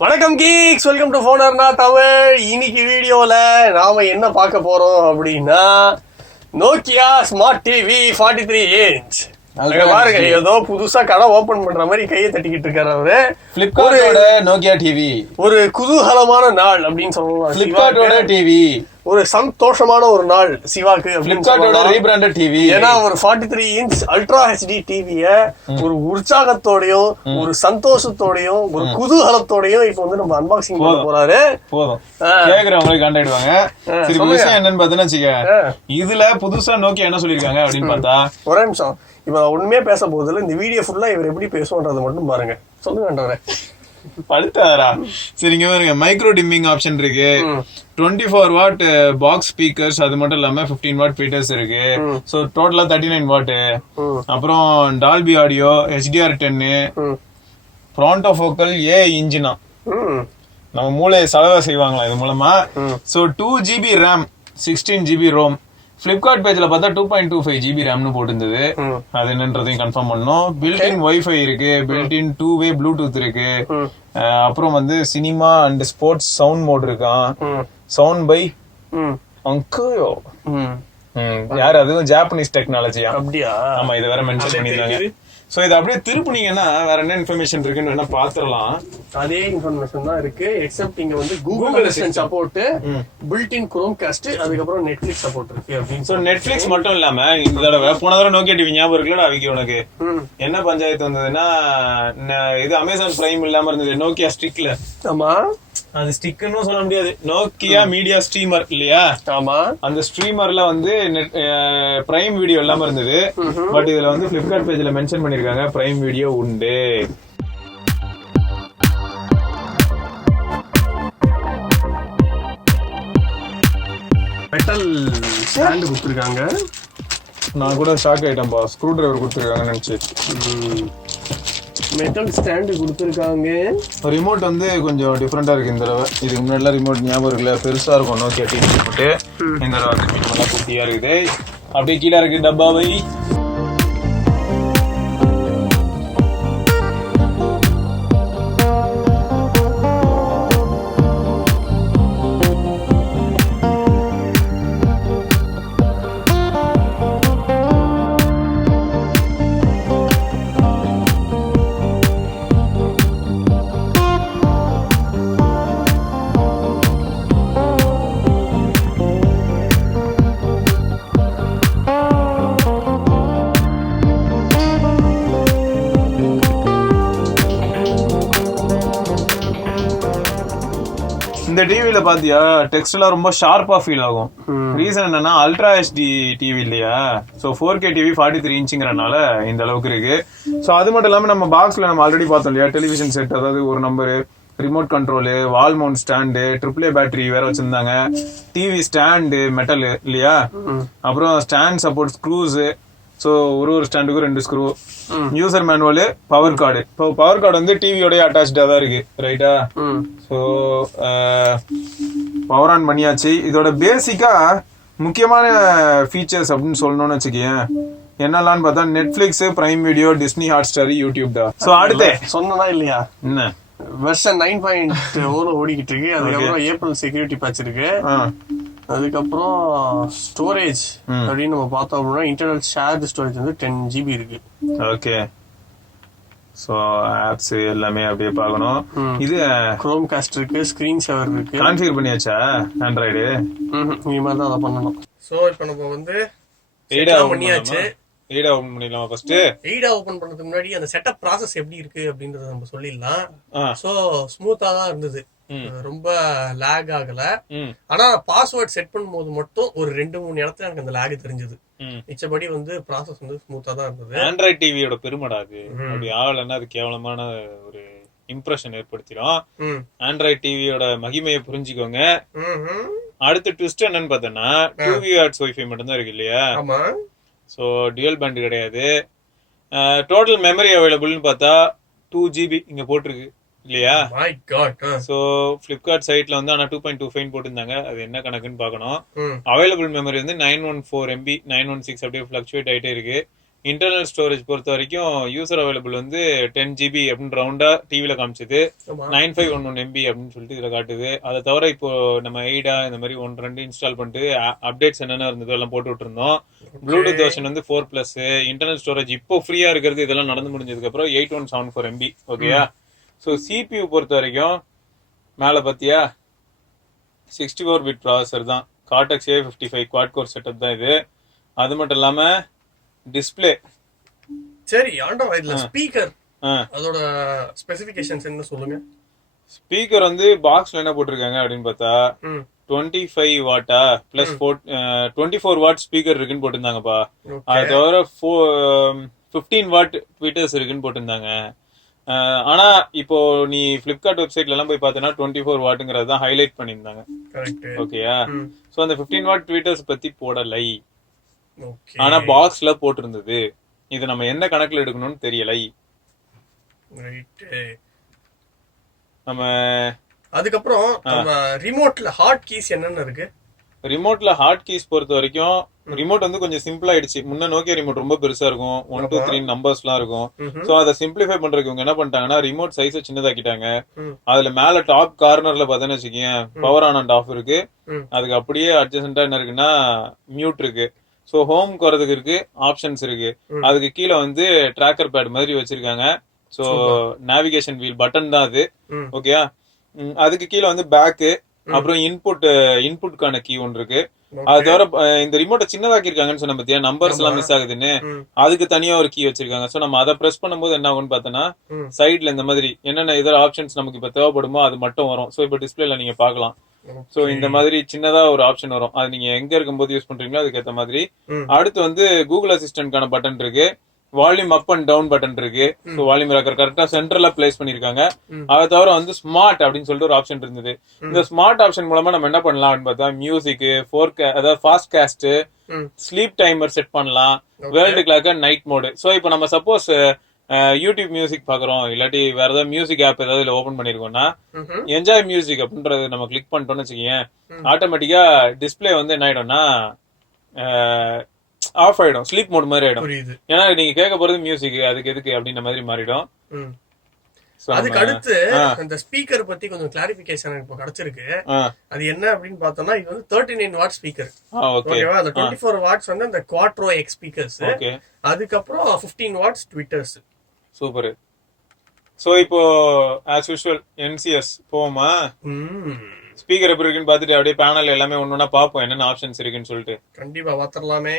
வணக்கம் Geeks, welcome to போனர்னா Tamil. இன்னைக்கு வீடியோல நாம என்ன பார்க்க போறோம் அப்படின்னா நோக்கியா ஸ்மார்ட் டிவி 43 இன்ச். பாருங்க, ஏதோ புதுசா கடை ஓபன் பண்ற மாதிரி கையை தட்டிக்கிட்டு இருக்காரு அவரு. பிளிப்கார்ட்டோட நோக்கியா டிவி ஒரு குதூகலமான நாள் அப்படின்னு சொல்லலாம். பிளிப்கார்ட்டோட டிவி ஒரு சந்தோஷமான ஒரு நாள் சிவாக்கு. பிளிப்கார்ட்டோட ரீபிராண்டட் டிவி. ஏன்னா ஒரு 43 இன்ச் அல்ட்ரா ஹெச்டி டிவிய ஒரு உற்சாகத்தோடையும் ஒரு சந்தோஷத்தோடையும் ஒரு குதூகலத்தோடையும் இப்ப வந்து நம்ம அன்பாக்சிங் பண்ண போறாரு. போதும் கேக்குறவங்களுக்கு காண்டாயிடுவாங்க. சரி, விஷயம் என்னன்னு பாத்தீங்கன்னா, இதுல புதுசா நோக்கியா என்ன சொல்லிருக்காங்க அப்படின்னு பார்த்தா, ஒரே நிமிஷம், இப்ப ஒண்ணுமே பேச போதில்ல. இந்த வீடியோ ஃபுல்லா இவர் எப்படி பேசுவோன்றதை மட்டும் பாருங்க. சொல்லுங்கன்றவரே படுத்தாரா? சரிங்க, பாருங்க, மைக்ரோ டிம்மிங் ஆப்ஷன் இருக்கு, 24 வாட் பாக்ஸ் ஸ்பீக்கர்ஸ், அது மட்டும் இல்லாம 15 வாட் ஸ்பீக்கர்ஸ் இருக்கு. சோ டோட்டலா 39 வாட். அப்புறம் டால்பி ஆடியோ, HDR10, பிராண்டோ ஃபோக்கல் ஏ இன்ஜினா. நம்ம மூளை செலவை செய்வாங்களா இது மூலமா. So 2GB RAM, 16GB Rome. Flipkart பேஜ்ல பார்த்தா 2.25 GB ரேம்னு போட்டிருந்தது. அது என்னன்றதையும் கன்ஃபார்ம் பண்ணோம். பில்டின் வைஃபை இருக்கு, பில்டின் 2-வே ப்ளூடூத் இருக்கு. அப்புறம் வந்து cinema and sports sound mode இருக்கான். Sound by Onkyo. யாரு? அதுவும் ஜாப்பனீஸ் டெக்னாலஜியா? அப்படியா? ஆமா, இது வேற மென்ஷன் பண்ணிருந்தாங்க. சோ இது அப்படியே திருப்புனீங்கன்னா வேற என்ன இன்ஃபர்மேஷன் இருக்குன்னு வேணா பாத்துரலாம். அதே இன்ஃபர்மேஷன் தான் இருக்கு. எக்ஸப்ட் இங்க வந்து Google assistant support, built-in Chromecast, அதுக்கப்புறம் நெட்ஃபிளிக்ஸ் சப்போர்ட் இருக்கு அப்படின்னு. சோ நெட்ஃபிளிக்ஸ் மட்டும் இல்லாம இந்த தடவை போன தடவை நோக்கியா டிவி ஞாபகம் இருக்குல்ல அவிக்கு உனக்கு என்ன பஞ்சாயத்து வந்ததுன்னா, இது அமேசான் பிரைம் இல்லாம இருந்தது நோக்கியா ஸ்டிக்ல. ஆமா, அது ஸ்டிக்னு சொல்ல முடியாது, நோக்கியா மீடியா ஸ்ட்ரீமர் இல்லையா? ஆமா, அந்த ஸ்ட்ரீமர்ல வந்து பிரைம் வீடியோ இல்லாம இருந்தது. பட் இதுல வந்து பிளிப்கார்ட் பேஜ்ல மென்ஷன் பண்ணிருக்காங்க பிரைம் வீடியோ உண்டு. மெட்டல் ஸ்டாண்ட் கொடுத்துருக்காங்க. நான் கூட ஷாக் ஆயிட்டேன்பா, ஸ்க்ரூ டிரைவர் கொடுத்துருக்காங்கன்னு நினைச்சு. மெட்டல் ஸ்டாண்ட் கொடுத்துருக்காங்க. ரிமோட் வந்து கொஞ்சம் டிஃப்ரெண்டா இருக்கு இந்த தடவை. இதுக்கு முன்னாடி ரிமோட் ஞாபகம் இருக்குல்ல, பெருசா இருக்கும் நோக்கியா டிவி ரிமோட். இந்த தடவை வந்து நல்லா குட்டியா இருக்குது. அப்படியே கீழே இருக்கு டப்பாவை. இந்த டிவில பாத்தியா டெக்ஸ்ட் எல்லாம் ரொம்ப ஷார்ப்பா ஃபீல் ஆகும். ரீசன் என்னன்னா அல்ட்ரா ஹெச்டி டிவி இல்லையா? சோ 4K டிவி 43 இன்ச்சுங்கிறனால இந்த அளவுக்கு இருக்கு. சோ அது மட்டும் இல்லாம நம்ம பாக்ஸ்ல நம்ம ஆல்ரெடி பார்த்தோம் இல்லையா, டெலிவிஷன் செட், அதாவது ஒரு நம்பரு, ரிமோட் கண்ட்ரோலு, வால் மவுண்ட் ஸ்டாண்டு, AAA பேட்டரி வேற வச்சிருந்தாங்க, டிவி ஸ்டாண்டு மெட்டல் இல்லையா, அப்புறம் ஸ்டாண்ட் சப்போர்ட் ஸ்க்ரூஸ். சோ ஒரு ஸ்டாண்டுக்கும் 2 screw, user manual, power card. இப்போ பவர் கார்டு வந்து டிவியோட அட்டாச்சா தான் இருக்கு, ரைட்டா? சோ பவர் ஆன் பண்ணியாச்சு. இதோட பேசிக்கா முக்கியமான ஃபீச்சர்ஸ் அப்படின்னு சொல்லணும்னு வச்சுக்கேன், என்னெல்லாம் பார்த்தா Netflix, prime video, Disney Hotstar, YouTube தான். சோ அடுத்து சொன்னதா இல்லையா, என்ன வெர்ஷன் 9.0 ஓடிக்கிட்டு இருக்கு. அதுக்கப்புறம் ஏப்ரல் செக்யூரிட்டி பேட்ச் இருக்கு. அதுக்கப்புறம் ஸ்டோரேஜ் அப்படின்னு நம்ம பார்த்தோம் அப்படின்னா இன்டர்னல் ஷேர்டு ஸ்டோரேஜ் வந்து 10 GB இருக்கு. ஓகே, சோ ஆப்ஸ் எல்லாமே அப்படியே பார்க்கணும். இது குரோம்காஸ்ட் இருக்கு, ஸ்கிரீன் சேவர் இருக்கு. கான்ஃபிகர் பண்ணியாச்சா ஆண்ட்ராய்டு? இந்த மாதிரி தான் அதை பண்ணணும். சோ இப்போ நம்ம வந்து எய்டா பண்ணியாச்சு. எய்டா ஓபன் பண்ணிடலாமா? ஃபர்ஸ்ட் எய்டா ஓபன் பண்றதுக்கு முன்னாடி அந்த செட்டப் ப்ராசஸ் எப்படி இருக்கு அப்படின்றத நம்ம சொல்லிடலாம். சோ ஸ்மூத்தா தான் இருந்தது, ரொம்ப லேக் ஆகல. ஆனா பாஸ்வேர்ட் செட் பண்ணும்போது மட்டும் ஒரு 2-3 இடத்துல எனக்கு அந்த லேக் தெரிஞ்சது. மிச்சபடி வந்து ப்ராசஸ் வந்து ஸ்மூத்தா தான் இருந்தது. ஆண்ட்ராய்டு டிவியோட பெருமடா அது. அப்படி ஆகலன்னா அது கேவலமான ஒரு இம்ப்ரெஷன் ஏற்படுத்திடும். ஆண்ட்ராய்டு டிவியோட மகிமையை புரிஞ்சுக்கோங்க. அடுத்த ட்விஸ்ட் என்னன்னு பார்த்தோம்னா 2 GHz வைஃபை மட்டும் தான் இருக்கு இல்லையா? சோ டியூயல் பேண்ட் கிடையாது. டோட்டல் மெமரி அவைலபிள்னு பார்த்தா 2 GB இங்க போட்டிருக்கு இல்லையா? சோ பிளிப்கார்ட் சைட்ல வந்து ஆனா 2.25 போட்டிருந்தாங்க. அது என்ன கணக்குன்னு பாக்கணும். அவைலபிள் மெமரி வந்து 914 MB, 916 அப்படியே பிளக்சுவேட் ஆயிட்டே இருக்கு. இன்டர்னல் ஸ்டோரேஜ் பொறுத்த வரைக்கும் யூசர் அவைலபிள் வந்து 10 GB அப்படின்னு ரவுண்டா டிவில காமிச்சது. 9511 MB அப்படின்னு சொல்லிட்டு இதுல காட்டுது. அதை தவிர இப்போ நம்ம எய்டா இந்த மாதிரி 1-2 இன்ஸ்டால் பண்ணிட்டு அப்டேட்ஸ் என்னென்ன இருந்தது எல்லாம் போட்டு விட்டுருந்தோம். ப்ளூடூத் வெர்ஷன் வந்து 4+, இன்டர்னல் ஸ்டோரேஜ் இப்போ ஃப்ரீயா இருக்கிறது இதெல்லாம் நடந்து முடிஞ்சதுக்கு அப்புறம் 8174 MB. ஓகேயா? ஸோ CPU பொறுத்த வரைக்கும் மேல பாத்தியா 64-bit ப்ராசஸர் தான், cortex A55 quad core setup தான் இது. அது மட்டும் இல்லாம டிஸ்பிளே. சரி ஆண்டா, இதுல ஸ்பீக்கர் அதோட ஸ்பெசிபிகேஷன்ஸ் என்ன சொல்லுங்க. ஸ்பீக்கர் வந்து பாக்ஸ்ல என்ன போட்டிருக்காங்க அப்படின்னு பார்த்தா 25 வாட்டா பிளஸ் 24 வாட் ஸ்பீக்கர் இருக்குன்னு போட்டிருந்தாங்கப்பா. அது தவிர 15 வாட் ட்விட்டர்ஸ் இருக்குன்னு போட்டிருந்தாங்க. ஆனா இப்போ நீ பிளிப்கார்ட் வெப்சைட்ல எல்லாம் போய் பார்த்தனா 24 வாட்டுங்கிறது தான் ஹைலைட் பண்ணியிருந்தாங்க. ஓகேயா? சோ அந்த 15 வாட் ட்விட்டர்ஸ் பத்தி போடலை, ஆனா பாக்ஸ்ல போட்டிருந்தது. இது நம்ம என்ன கணக்குல எடுக்கணும்னு தெரியலை. நம்ம அதுக்கப்புறம் நம்ம ரிமோட்ல ஹாட் கீஸ் என்னென்ன இருக்கு. ரிமோட்ல ஹாட் கீஸ் பொறுத்த வரைக்கும் ரிமோட் வந்து கொஞ்சம் சிம்பிள் ஆயிடுச்சு. முன்ன நோக்கியா ரிமோட் ரொம்ப பெருசா இருக்கும், 1 2 3 நம்பர்ஸ் எல்லாம் இருக்கும். சோ அதை சிம்பிளிஃபை பண்றதுக்கு இவங்க என்ன பண்ணிட்டாங்கன்னா ரிமோட் சைஸை சின்னதாக்கிட்டாங்க. அதுல மேல டாப் கார்னர்ல பார்த்தேன்னு வச்சுக்கேன் பவர் ஆன் அண்ட் ஆஃப் இருக்கு. அதுக்கு அப்படியே அட்ஜஸ்டா என்ன இருக்குன்னா மியூட் இருக்கு. சோ ஹோம் போறதுக்கு இருக்கு, ஆப்ஷன்ஸ் இருக்கு. அதுக்கு கீழே வந்து டிராக்கர் பேட் மாதிரி வச்சிருக்காங்க. சோ நேவிகேஷன் வீல் பட்டன் தான் அது. ஓகேயா? அதுக்கு கீழே வந்து பேக்கு, அப்புறம் இன்புட்கான கீ ஒன்று இருக்கு. அது தவிர இந்த ரிமோட்டை சின்னதாக்கி இருக்காங்கன்னு சொன்ன பத்தியா, நம்பர்ஸ் எல்லாம் மிஸ் ஆகுதுன்னு, அதுக்கு தனியா ஒரு கீ வச்சிருக்காங்க. சோ நம்ம அதை பிரஸ் பண்ணும்போது என்ன ஆகும்னு பார்த்தோன்னா சைட்ல இந்த மாதிரி என்னென்ன இதர ஆப்ஷன்ஸ் நமக்கு இப்ப தேவைப்படுமோ அது மட்டும் வரும். சோ இப்ப டிஸ்பிளேல நீங்க பாக்கலாம். சோ இந்த மாதிரி சின்னதா ஒரு ஆப்ஷன் வரும். அது நீங்க எங்க இருக்கும்போது யூஸ் பண்றீங்களோ அதுக்கு ஏத்த மாதிரி. அடுத்து வந்து கூகுள் அசிஸ்டன்ட்கான பட்டன் இருக்கு, volume up and down button இருக்கு. வால்யூம் ரெக்கார்ட் கரெக்டா சென்டர்ல பிளேஸ் பண்ணிருக்காங்க. அதை தவிர வந்து ஸ்மார்ட் அப்படின்னு சொல்லிட்டு ஒரு ஆப்ஷன் இருந்தது. இந்த ஸ்மார்ட் ஆப்ஷன் மூலமா நம்ம என்ன பண்ணலாம் அப்படின்னு பார்த்தா மியூசிக், அதாவது fast cast, sleep timer set பண்ணலாம், world clock, night mode. So இப்போ நம்ம சப்போஸ் யூடியூப் மியூசிக் பாக்குறோம், இல்லாட்டி வேற ஏதாவது மியூசிக் ஆப் ஏதாவது இதுல ஓபன் பண்ணிருக்கோம்னா என்ஜாய் மியூசிக் அப்படின்றது நம்ம கிளிக் பண்ணிட்டோம்னு வச்சுக்கேன், ஆட்டோமேட்டிக்கா டிஸ்பிளே வந்து என்ன ஆயிடும்னா ஆஃப் ஆயிடும், ஸ்லீப் மோட் மாதிரி ஆயிடும். ஏன்னா நீங்க கேட்க போறது மியூசிக், அதுக்கு எதுக்கு அப்படின்ற மாதிரி மாறிடும். அதுக்கு அடுத்து இந்த ஸ்பீக்கர் பத்தி கொஞ்சம் கிளாரிபிகேஷன் இப்போ கிடைச்சிருக்கு. அது என்ன அப்படின்னு பார்த்தோம்னா இது வந்து 39 வாட் ஸ்பீக்கர். ஓகேவா? அந்த 24 வாட்ஸ் வந்து அந்த குவாட்ரோ எக்ஸ் ஸ்பீக்கர்ஸ். அதுக்கப்புறம் 15 வாட்ஸ் ட்விட்டர்ஸ். சூப்பர். சோ இப்போ ஆஸ் யூசுவல் NCS போமா, ஸ்பீக்கர் எப்படி இருக்குன்னு பார்த்துட்டு அப்படியே பேனல் எல்லாமே ஒன்னொன்னா பார்ப்போம் என்னென்ன ஆப்ஷன்ஸ் இருக்குன்னு சொல்லிட்டு. கண்டிப்பா பாத்துடலாமே.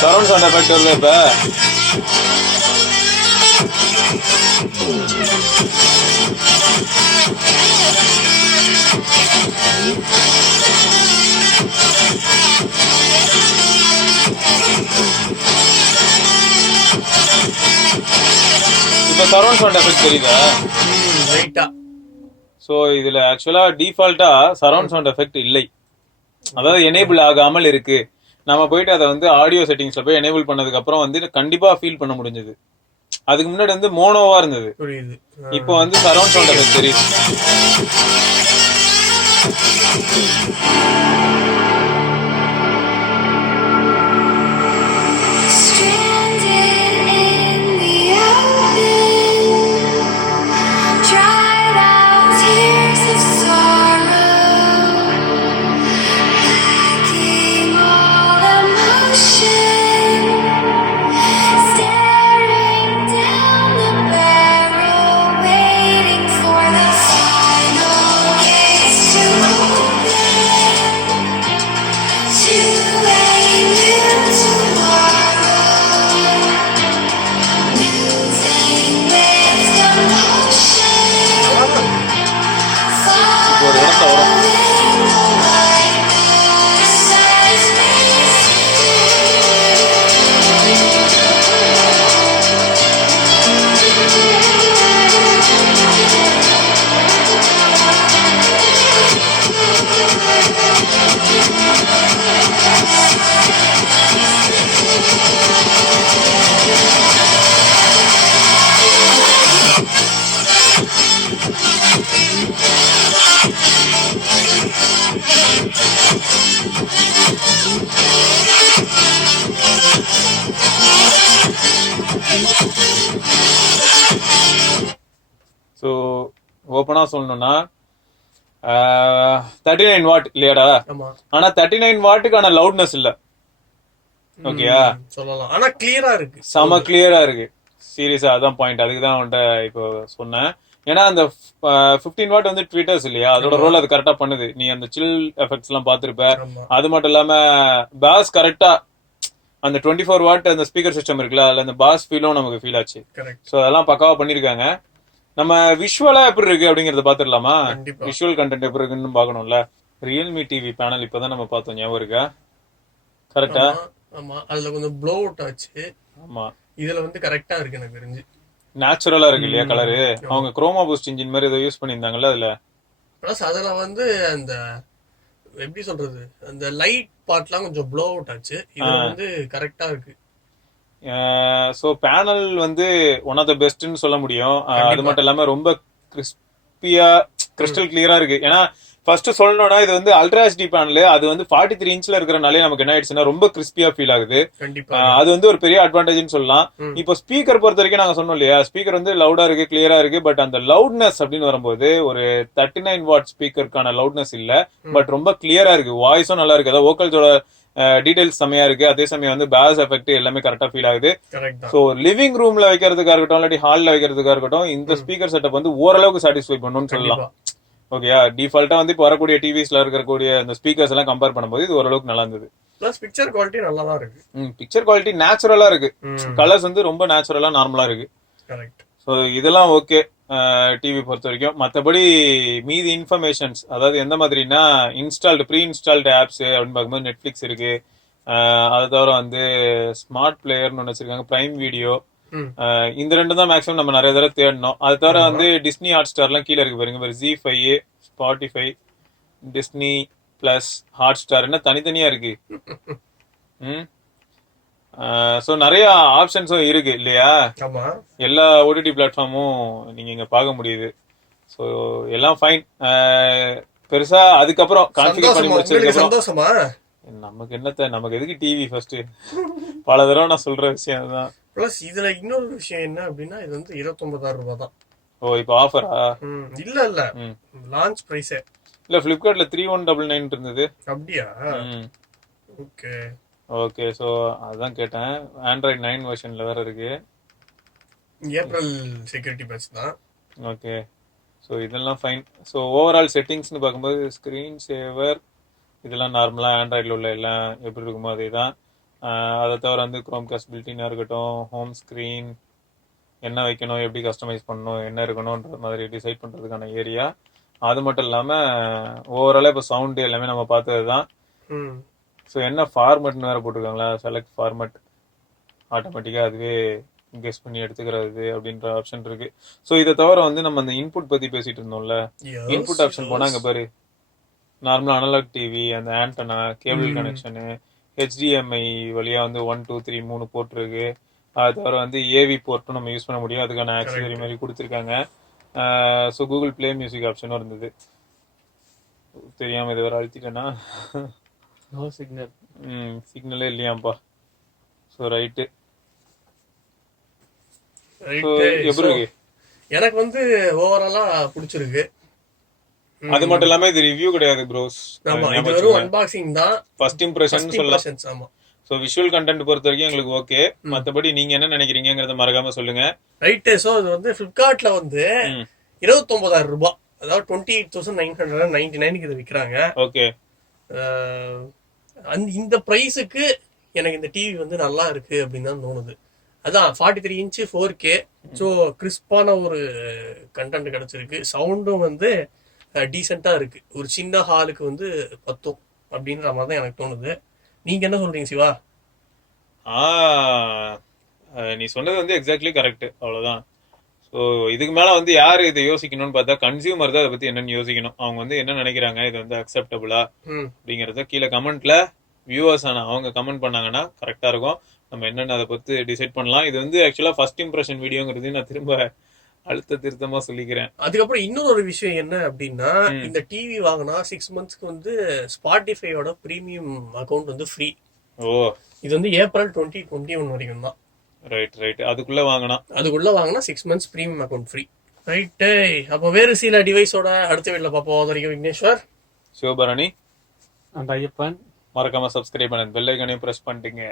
சரௌண்ட் சவுண்ட் எஃபெக்ட் வருது இப்ப. இப்ப சரௌண்ட் சவுண்ட் எஃபெக்ட் தெரியுதா? ரைட்டா. சோ இதுல ஆக்சுவலா டிஃபால்ட்டா சரௌண்ட் சவுண்ட் எஃபெக்ட் இல்லை, அதாவது எனேபிள் ஆகாமல் இருக்கு. நம்ம போயிட்டு அதை வந்து ஆடியோ செட்டிங்ஸ்ல போய் எனேபிள் பண்ணதுக்கு அப்புறம் வந்து கண்டிப்பா ஃபீல் பண்ண முடிஞ்சது. அதுக்கு முன்னாடி வந்து மோனோவா இருந்தது, இப்போ வந்து சரௌண்ட் சவுண்ட் எஃபெக்ட் தெரியுது. ஓப்பனா சொல்லணும்னா 39 வாட் இல்லையாடா? ஆனா 39 வாட்டுக்கான லவுட்னஸ் இல்ல. ஓகேயா, சொல்லலாம். ஆனா கிளியரா இருக்கு, செம கிளியரா இருக்கு. சீரியஸா அதான் பாயிண்ட். அதுக்கு தான் அவன்கிட்ட இப்போ சொன்னேன். ஏன்னா அந்த 15 வாட் வந்து ட்விட்டர்ஸ் இல்லையா, அதோட ரோல் அது கரெக்டா பண்ணுது. நீ அந்த சில் எஃபெக்ட்ஸ் எல்லாம் பாத்துருப்ப. அது மட்டும் இல்லாம பாஸ் கரெக்டா அந்த 24 வாட் அந்த ஸ்பீக்கர் சிஸ்டம் இருக்குல்ல, அதுல அந்த பாஸ் ஃபீலும் நமக்கு ஃபீல் ஆச்சு. சோ அதெல்லாம் பக்காவா பண்ணிருக்காங்க. நம்ம விஷுவலா எப்படி இருக்கு அப்படிங்கறத பாத்துடலாமா? விஷுவல் கண்டென்ட் எப்படி இருக்குன்னு பாக்கணும்ல. ரியல்மி டிவி பேனல் இப்பதான் நம்ம பார்த்தோம், ஞாபகம் இருக்கா? கரெக்டா? ஆமா, அதுல கொஞ்சம் ப்ளோ அவுட் ஆச்சு. ஆமா, இதுல வந்து கரெக்டா இருக்கு எனக்கு தெரிஞ்சு. நேச்சுரலா இருக்கு இல்லையா கலரு? அவங்க குரோமா பூஸ்ட் இன்ஜின் மாதிரி ஏதோ யூஸ் பண்ணிருந்தாங்கல்ல அதுல. பிளஸ் அதுல வந்து அந்த எப்படி சொல்றது, அந்த லைட் பார்ட்லாம் கொஞ்சம் ப்ளோ அவுட் ஆச்சு. இதுல வந்து கரெக்டா இருக்கு. சோ பேனல் வந்து ஒன் ஆஃப் த பெஸ்ட்னு சொல்ல முடியும். அது மட்டும் இல்லாம ரொம்ப கிறிஸ்பியா கிறிஸ்டல் கிளியரா இருக்கு. ஏன்னா ஃபர்ஸ்ட் சொல்லணும்னா இது வந்து அல்ட்ரா ஹெச்டி பேனல். அது வந்து 43 இன்ச்ல இருக்கிறனாலே நமக்கு என்ன ஆயிடுச்சுன்னா ரொம்ப கிறிஸ்பியா ஃபீல் ஆகுது. அது வந்து ஒரு பெரிய அட்வான்டேஜ்னு சொல்லலாம். இப்போ ஸ்பீக்கர் பொறுத்த வரைக்கும் நாங்க சொன்னோம் இல்லையா, ஸ்பீக்கர் வந்து லவுடா இருக்கு, கிளியரா இருக்கு. பட் அந்த லவுட்னஸ் அப்படின்னு வரும்போது ஒரு 39 வாட் ஸ்பீக்கருக்கான லவுட்னஸ் இல்ல. பட் ரொம்ப கிளியரா இருக்கு, வாய்ஸும் நல்லா இருக்கு. அதாவது வோக்கல்ஸோட டீடைல்ஸ் செமையா இருக்கு. அதே சமயம் வந்து பேஸ் எஃபெக்ட் எல்லாமே கரெக்டா ஃபீல் ஆகுது. சோ லிவிங் ரூம்ல வைக்கிறதுக்கா இருக்கட்டும், இல்லாட்டி ஹால்ல வைக்கிறதுக்கா இருக்கட்டும், இந்த ஸ்பீக்கர் செட்டப் வந்து ஓரளவுக்கு சாட்டிஸ்ஃபை பண்ணுன்னு சொல்லலாம். ஓகேயா, டிஃபால்ட்டா வந்து இப்போ வரக்கூடிய டிவிஸ்ல இருக்கக்கூடிய அந்த ஸ்பீக்கர்ஸ் எல்லாம் கம்பேர் பண்ணும்போது இது ஓரளவுக்கு நல்லா இருந்தது. பிளஸ் பிக்சர் குவாலிட்டி நல்லா தான் இருக்கு. பிக்சர் குவாலிட்டி நேச்சுரலா இருக்கு. கலர்ஸ் வந்து ரொம்ப நேச்சுரலா நார்மலா இருக்கு. கரெக்ட். சோ இதெல்லாம் ஓகே டிவி பொறுத்த வரைக்கும். மற்றபடி மீதி இன்ஃபர்மேஷன்ஸ், அதாவது எந்த மாதிரினா ப்ரீ இன்ஸ்டால்டு ஆப்ஸ் அப்படின்னு பார்க்கும்போது நெட்ஃபிளிக்ஸ் இருக்கு. அதை தவிர வந்து ஸ்மார்ட் பிளேயர்னு ஒன்று வச்சிருக்காங்க, பிரைம் வீடியோ. இந்த ரெண்டு தான் மேக்ஸிமம் நம்ம நிறைய தடவை தேடணும். அது தவிர வந்து டிஸ்னி ஹாட் ஸ்டார்லாம் கீழே இருக்கு பாருங்க. Z5, Spotify, Disney plus, hot star என்ன தனித்தனியா இருக்கு. சோ நிறைய ஆப்ஷன்ஸும் இருக்கு இல்லையா? எல்லா ஓடிடி பிளாட்ஃபார்மும் நீங்க இங்க பார்க்க முடியுது. சோ எல்லாம் ஃபைன். பெருசா அதுக்கப்புறம் கான்ஃபிகர் பண்ணி முடிச்சதுக்கு சந்தோஷமா நமக்கு என்னத்த, நமக்கு எதுக்கு டிவி ஃபர்ஸ்ட்? பல தடவை நான் சொல்ற விஷயம் தான். பிளஸ் இதுல இன்னொரு விஷயம் என்ன அப்படின்னா, இது வந்து 29,000 ரூபாய் தான். ஓ இப்போ ஆஃபரா? இல்ல லான்ச் பிரைஸ் இல்ல, பிளிப்கார்ட்ல 3199 இருந்தது. அப்படியா? Okay okay. சோ அதான் கேட்டேன். ஆண்ட்ராய்டு 9 வெர்ஷன்ல வேற இருக்கு. ஏப்ரல் செக்யூரிட்டி பேட்ச் தான். ஓகே. சோ இதெல்லாம் ஃபைன். சோ ஓவரால் செட்டிங்ஸ்னு பார்க்கும்போது ஸ்கிரீன் சேவர் இதெல்லாம் நார்மலா ஆண்ட்ராய்டில் உள்ள எல்லாம் எப்படி இருக்குமோ அதே தான். அதை தவிர வந்து குரோம் காஸ்ட் பில்டினா இருக்கட்டும், ஹோம் ஸ்க்ரீன் என்ன வைக்கணும், எப்படி கஸ்டமைஸ் பண்ணணும், என்ன இருக்கணும்ன்ற மாதிரி டிசைட் பண்ணுறதுக்கான ஏரியா. அது மட்டும் இல்லாமல் ஓவராலாக இப்போ சவுண்டு எல்லாமே நம்ம பார்த்தது தான். ஸோ என்ன ஃபார்மெட்னு வேறு போட்டிருக்காங்களா, செலக்ட் ஃபார்மெட் ஆட்டோமேட்டிக்காக அதுவே கெஸ் பண்ணி எடுத்துக்கிறது அப்படின்ற ஆப்ஷன் இருக்கு. ஸோ இதை தவிர வந்து நம்ம அந்த இன்புட் பற்றி பேசிட்டு இருந்தோம்ல, இன்புட் ஆப்ஷன் போனால் அங்கே பாரு, நார்மலா அனலாக் டிவி, அந்த ஆண்டனா, கேபிள் கனெக்ஷனு, HDMI வழியா வந்து 1 2 3 3 போர்ட் இருக்கு. அது தவிர வந்து ஏவி போர்ட்டும் நம்ம யூஸ் பண்ண முடியும். அதுக்கான ஆக்சசரி மாதிரி கொடுத்துருக்காங்க. ஸோ கூகுள் பிளே மியூசிக் ஆப்ஷனும் இருந்தது. தெரியாம இது வேற அழுத்திட்டேன்னா சிக்னல் சிக்னலே இல்லையாம்பா. So right. எப்படி இருக்கு? எனக்கு வந்து ஓவராலா பிடிச்சிருக்கு. அது மட்டும் இல்லாம இது ரிவ்யூ கிடையாது ப்ரோஸ். ஆமா, இது வெறும் அன்பாக்சிங் தான். ஃபர்ஸ்ட் இம்ப்ரஷன் சொல்லலாம். ஆமா. சோ விஷுவல் கண்டென்ட் பொறுத்த வரைக்கும் எங்களுக்கு ஓகே. மத்தபடி நீங்க என்ன நினைக்கிறீங்கங்கறத மறக்காம சொல்லுங்க. ரைட். சோ இது வந்து Flipkartல வந்து 29,000 ரூபாய், அதாவது 28,999 இது விக்கிறாங்க. ஓகே. இந்த பிரைஸுக்கு எனக்கு இந்த டிவி வந்து நல்லா இருக்கு அப்படின்னு தான் தோணுது. அதான் 43 இன்ச் 4K. ஸோ கிறிஸ்பான ஒரு கண்டென்ட் கிடைச்சிருக்கு. சவுண்டும் வந்து டீசெண்டா இருக்கு. ஒரு சின்ன ஹாலுக்கு வந்து பத்தும் அப்படின்ற மாதிரி தான் எனக்கு தோணுது. நீங்க என்ன சொல்றீங்க சிவா? நீ சொன்னது வந்து எக்ஸாக்ட்லி கரெக்ட். அவ்வளவுதான். ஸோ இதுக்கு மேல வந்து யாரு இதை யோசிக்கணும்னு பார்த்தா கன்சியூமர் தான் அதை பத்தி என்னன்னு யோசிக்கணும். அவங்க வந்து என்ன நினைக்கிறாங்க, இது வந்து அக்செப்டபிளா அப்படிங்கறத கீழே கமெண்ட்ல வியூவர்ஸ் அவங்க கமெண்ட் பண்ணாங்கன்னா கரெக்டா இருக்கும். நம்ம என்னன்னு அதை பத்தி டிசைட் பண்ணலாம். இது வந்து ஆக்சுவலா ஃபர்ஸ்ட் இம்ப்ரெஷன் வீடியோங்கிறது நான் திரும்ப அழுத்த திருத்தமா சொல்லிக்கிறேன். அதுக்கப்புறம் இன்னொரு விஷயம் என்ன அப்படின்னா, இந்த டிவி வாங்கினா 6 மந்த்ஸ்க்கு வந்து ஸ்பாட்டிஃபையோட பிரீமியம் அக்கௌண்ட் வந்து ஃப்ரீ. ஓ, இது வந்து ஏப்ரல் 2021 வரைக்கும் தான். ரைட். அதுக்குள்ள வாங்கினா 6 months premium account free. Right. அப்போ வேறு சில டிவைஸோட அடுத்த வீட்டில் பார்ப்போம். அது வரைக்கும் விக்னேஸ்வர், சிவபரணி அந்த ஐயப்பன் மறக்காம சப்ஸ்கிரைப் பண்ணி பெல் ஐக்கானையும் பிரஸ் பண்ணிட்டீங்க.